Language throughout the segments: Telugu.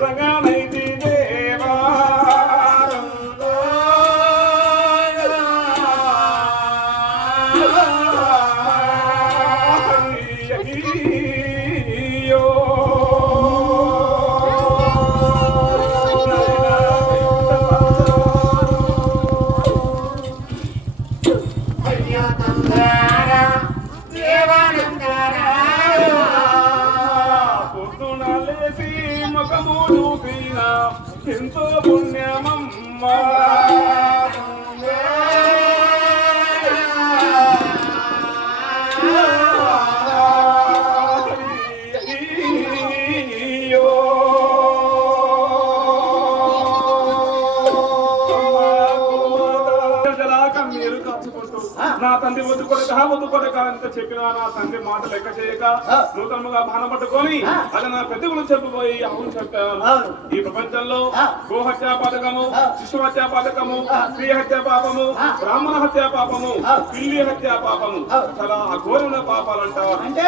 ఎర్రగానైతి దేవా ఎంతో పుణ్యమమ్మ నా తండ్రి వద్దుకొడక అంత చెప్పినా నా తండ్రి మాట లెక్క చేయక నూతనముగా బాణ పట్టుకొని అది నా పెద్ద గురించి చెప్పిపోయి అవును చెప్పాను. ఈ ప్రపంచంలో గోహత్యా పథకము, శిశు హత్యా పథకము, స్త్రీ హత్యా పాపము, బ్రాహ్మణ హత్యా పాపము, పిల్లి హత్యా పాపము చాలా అఘోరమైన పాపాలంటారు. అంటే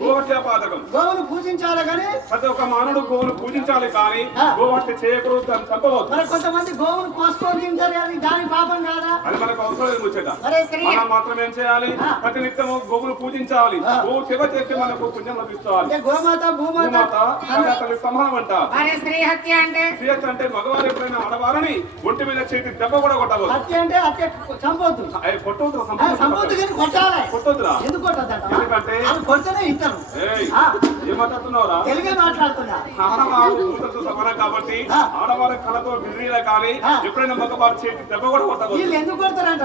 గోహత్యా పాతకం గోవును పూజించాలి కానీ ప్రతి ఒక్క మానవుడు గోవును పూజించాలి కానీ గోహత్య చేయకూడదు, దాన్ని చంపవచ్చు. కొంతమంది గోవును కోసుకొని తింటారు కానీ దాని పాపం కాదా? అది మనకు అవసరం లేదు ముచ్చట. మనం మాత్రం ఏం చేయాలి? ప్రతి నిత్యము గోవును పూజించాలి. గోవు సేవ చేస్తే మనకు పుణ్యం లభిస్తుంది. గోమాత భూమాత తల్లి సమానం అంట. స్త్రీ హత్య అంటే మగవారు ఎప్పుడైనా ఆడవారని ఒంటి మీద చేతి దెబ్బ కూడా కొట్టవచ్చు. హత్య అంటే హత్య చంపొద్దు, కొట్టొద్దురా. ఎందుకంటే ఏమాట్లాడుతున్నావురా? తెలుగే మాట్లాడుతున్నా. సమానం కాబట్టి ఆడవారి కళతో బిర్రీలే కానీ ఎప్పుడైనా మగవారు చేతి దెబ్బ కూడా కొట్టవచ్చు. వీళ్ళు ఎందుకు కొడతారంట?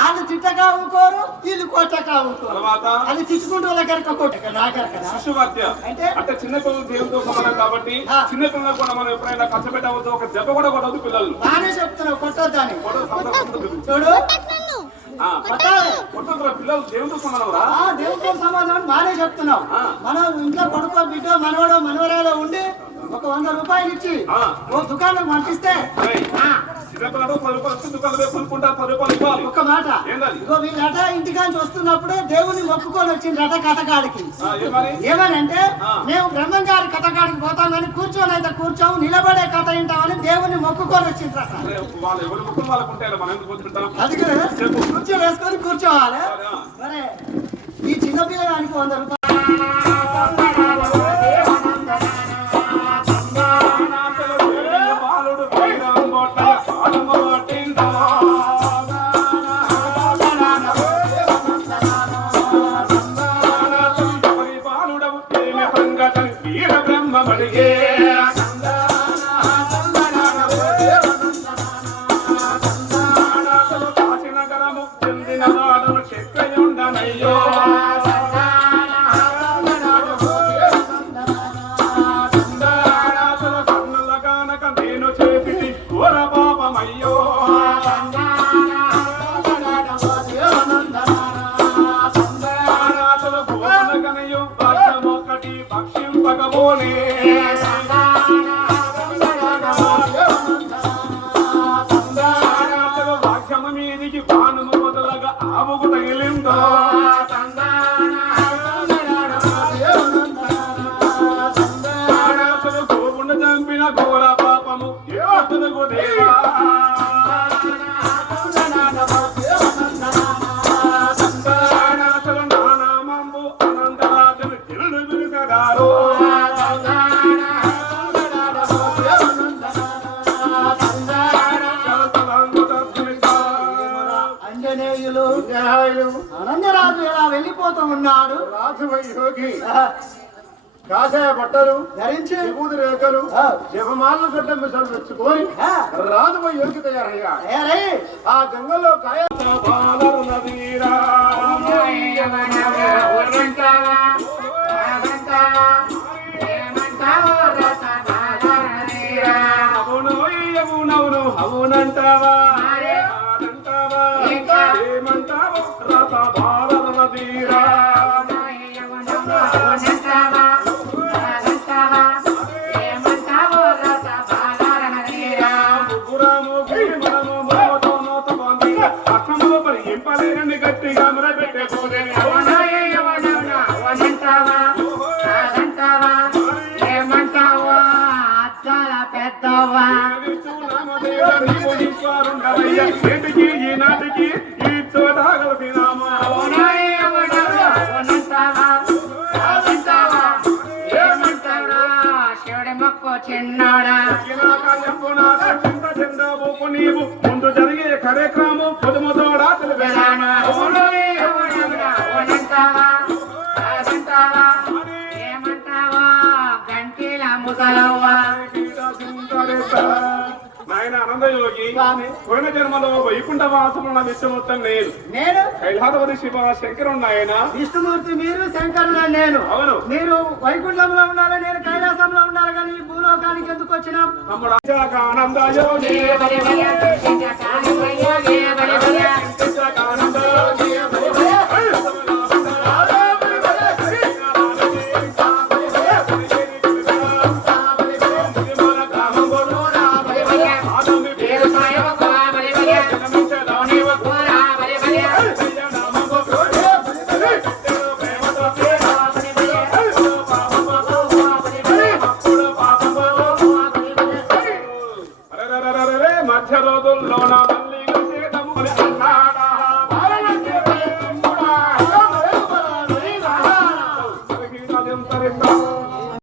వాళ్ళు చిట్టగా ఊరుకోరు, వీళ్ళు కొట్టగా ఊరుకోరు. తర్వాత అది తిట్టుకుంటూ శిశు హత్య అంటే చిన్న పిల్లలు దేవుడితో సమానం కాబట్టి చిన్న పిల్లలకు కూడా మనం ఎప్పుడైనా కష్టపెట్టవద్దు, ఒక దెబ్బ కూడా కొట్టవద్దు. పిల్లలు బాగానే చెప్తున్నావు, కొట్టొద్దని. చూడు పిల్లలు దేవుడితో సమానవరా? దేవుడితో సమానం బాగానే చెప్తున్నావు. మనం ఇంట్లో కొడుకో బిడ్డ మనవడో మనవరాలో ఉండి ఒక 100 రూపాయలు ఇచ్చి ఓ దుకాణం పంపిస్తే ఒక్క మాట ఇగో వీళ్ళట ఇంటికాంచి వస్తున్నప్పుడే దేవుని మొక్కుకొని వచ్చిండ్రట కథకాడికి. ఏమని అంటే మేము బ్రహ్మం గారి కథకాడికి పోతాం కానీ కూర్చొని అయితే కూర్చోము, నిలబడే కథ వింటామని దేవుని మొక్కుకొని వచ్చిండ్రట. అందుకే కూర్చో వేసుకొని కూర్చోవాలి. సరే ఈ చిన్నపిల్లగానికి 100 రూపాయలు ఆనందరాజు ఎలా వెళ్ళిపోతూ ఉన్నాడు. రాజయోగి కాషాయ బట్టలు ధరించి విభూతి రేఖలు జపమాలను గడ్డ మిషన్లు తెచ్చుకొని రాజుపై యోగి తయారయ్యా. ఆ జంగల్లో అవునంటావా ఏమంటావో రథ భారత నదీరా గట్టిగా పెట్టే ఓనంటావా నీవు ఈశ్వరుండవయ్య నేటికి ఈనాటికి ఈ చోట కలిపినామా ఓనంటావా ఏమంటావా శివుడి మొక్కు చిన్నోడా నీవు ముందు జరిగే కార్యక్రమం పొదుముతోడా తెలిపానా ఏమంటావా గంటీల ముసలవ్వా నాయన ఆనందయోగి పోయిన జన్మలో వైకుంఠ వాసమున్న విష్ణుమూర్తి నేను కైలాసపతి శివ శంకరుడు నాయన విష్ణుమూర్తి మీరు శంకరుడు నేను అవును మీరు వైకుంఠంలో ఉండాలి నేను కైలాసంలో ఉండాలి కానీ ఈ భూలోకానికి ఎందుకు వచ్చినాం తమ్ముడు ఆనందయోగి